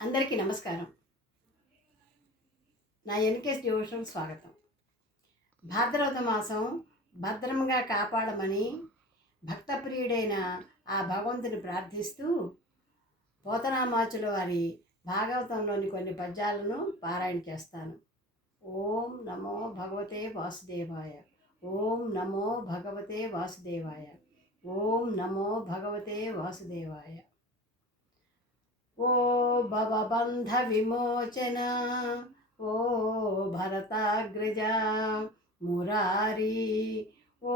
అందరికీ నమస్కారం. నా ఎన్కేఎస్ డివోషన్ స్వాగతం. భాద్రపద మాసం భద్రంగా కాపాడమని భక్తప్రియుడైన ఆ భగవంతుని ప్రార్థిస్తూ పోతనామాచుల వారి భాగవతంలోని కొన్ని పద్యాలను పారాయణ చేస్తాను. ఓం నమో భగవతే వాసుదేవాయ. ఓం నమో భగవతే వాసుదేవాయ. ఓం నమో భగవతే వాసుదేవాయ. ఓ భవబంధ విమోచన, ఓ భరతాగ్రజ మురారి, ఓ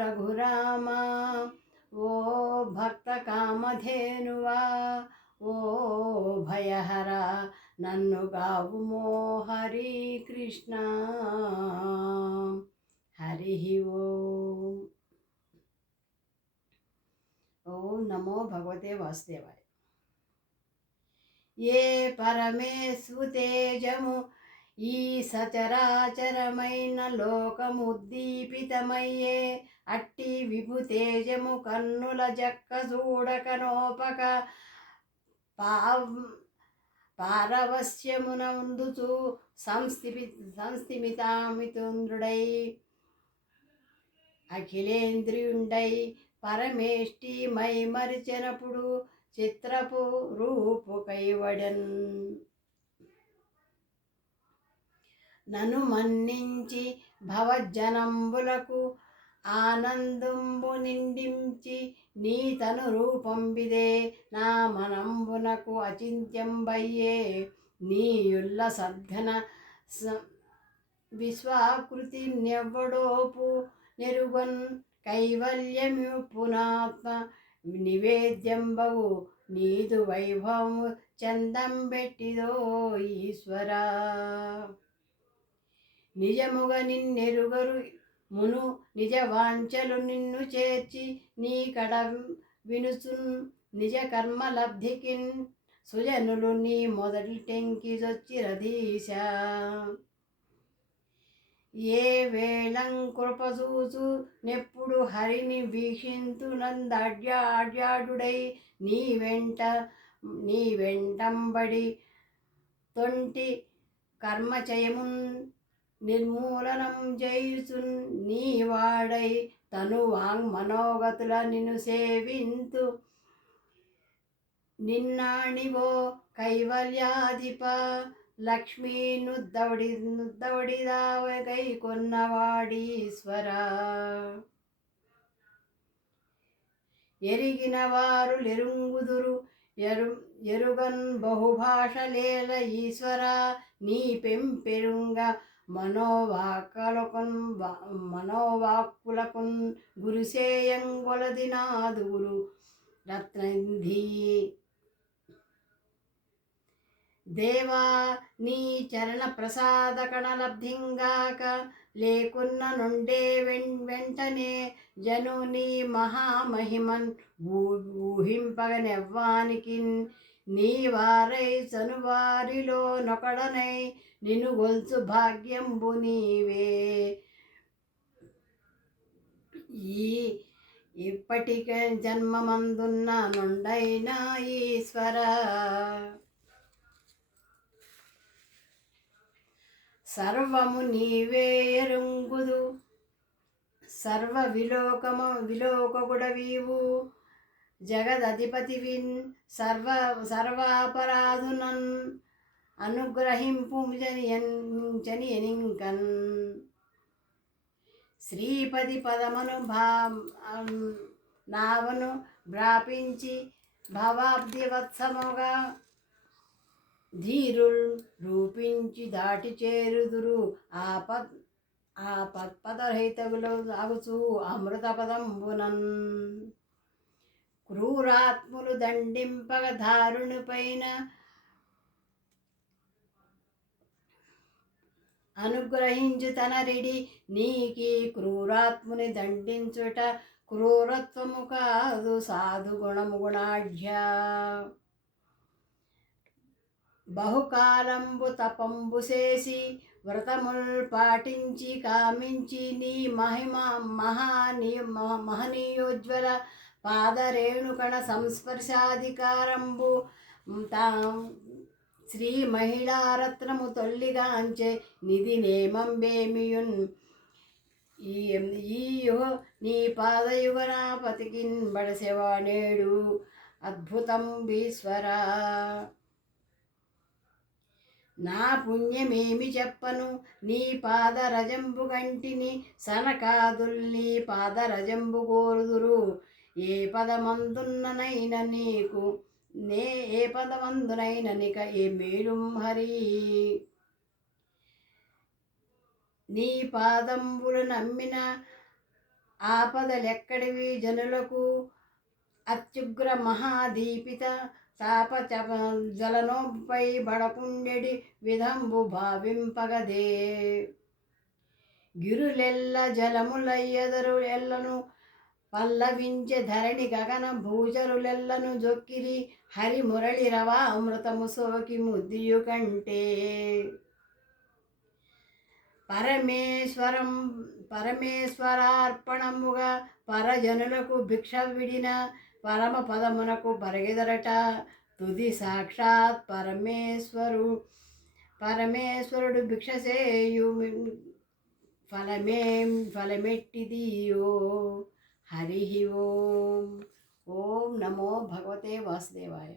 రఘురామ, ఓ భక్త కామధేనువా, ఓ భయహర నన్ను గావుమో హరి కృష్ణ. హరి ఓం. ఓం నమో భగవతే వాసుదేవాయ. ఏ పరమేశు తేజము ఈ సచరాచరమైన లోకముద్దీపితమయ్యే అట్టి విభుతేజము కన్నుల జక్క చూడకనోపక పారవస్యమునందుచు సంస్థిమితామితుంద్రుడై అఖిలేంద్రియుండై పరమేష్టి మై మరిచెనప్పుడు చిత్రపు రూపు కైవడన్. నను మన్నించి భవజనంబులకు ఆనందంబు నిండించి నీ తను రూపంబిదే నా మనంబునకు అచింత్యంబయ్యే. నీయుల్ల సద్ఘన విశ్వాకృతి నెవ్వడోపు నెరుగన్ కైవల్యము పునాత్మ నివేద్యంబవు నీదు వైభవము చందంబెట్టిదో ఈశ్వరా. నిజముగ నిన్నెరుగరు మును నిజ వాంఛలు నిన్ను చేర్చి నీ కడ వినుసున్ నిజ కర్మలబ్ధికిన్ సుజనులు నీ మొదటి టెంకిజొచ్చిరధీశా. ఏ వేళం కృపసూసు నెప్పుడు హరిని వీక్షింతు నందాడ్యాడ్యాడుడై నీ వెంటంబడి తొంటి కర్మచయమున్ నిర్మూలనం జయుసున్ నీ వాడై తను వాంగ్ మనోగతుల నిన్ను సేవింతు నిన్నాణివో కైవల్యాధిప. లక్ష్మీ నుద్దవడిదావగై కొన్నవాడీశ్వరా. ఎరిగిన వారు లెరుంగుదురు ఎరుగన్ బహుభాషలేల ఈశ్వరా. నీ పెంపెరుంగ మనోవాక్కులకున్ గురుసేయంగొలది నాదు గురు రత్ననిధి. దేవా నీ చరణ ప్రసాద కణలబ్ధింగాక లేకున్న నుండే వెంటనే జను నీ మహామహిమన్ ఊహింపగనెవ్వానికి. నీ వారై చనువారిలో నొకడనై నిన్ను గొల్చు భాగ్యంబు నీవే. ఇప్పటికే జన్మమందున్న నుండైనా ఈశ్వరా. సర్వము నీవే ఎరుంగుదు సర్వ విలోకగుడవీవు జగదధిపతివిన్ సర్వాపరాధునన్ అనుగ్రహింపు చనియనింకన్. శ్రీపది పదమను నావను వ్రాపించి భవాబ్దివత్సముగా ధీరుల్ రూపించి దాటి చేరుదురు ఆ పత్పదరహితగులో సాగుచూ అమృత పదంబునన్. క్రూరాత్ములు దండింపగ దారుని పైన అనుగ్రహించు తనరిడి నీకి క్రూరాత్ముని దండించుట క్రూరత్వము కాదు సాధు గుణము గుణాఢ్య. బహుకాలంబు తపంబు చేసి వ్రతముల్ పాటించి కామించి నీ మహనీయోజ్వల పాదరేణుకణ సంస్పర్శాధికారంబు శ్రీ మహిళారత్నము తొల్లిగాంచే నిధి నేమంబేమియున్ ఈయో నీ పాదయుగనాపతికిన్ బడసెవా నేడు అద్భుతం ఈశ్వరా. నా పుణ్యమేమి చెప్పను నీ పాదరజంబు గంటిని సనకాదుల్ నీ పాదరజంబు కోరుదురు. ఏ పదమందున్ననైన నీకు ఏ పదమందునైన నిక ఏ మేలుం హరి. నీ పాదంబులు నమ్మిన ఆపదలెక్కడివి జనులకు అత్యుగ్ర మహాదీపిత తాప జలనోపై బడకుండెడి విధంబు భావింపగదే. గిరులెల్ల జలములయ్యదరు ఎల్లను పల్లవించే ధరణి గగన భూజరులెల్లను జొక్కిరి హరి మురళి రవా అమృతము సోకి ముద్దియు కంటే. పరమేశ్వరార్పణముగా పరజనులకు భిక్ష విడిన పరమ పదమునకు పరిగెదరట. తుది సాక్షాత్ పరమేశ్వరుడు భిక్ష చేయు ఫలమెట్టిదియో. హరి ఓం. ఓం నమో భగవతే వాసుదేవాయ.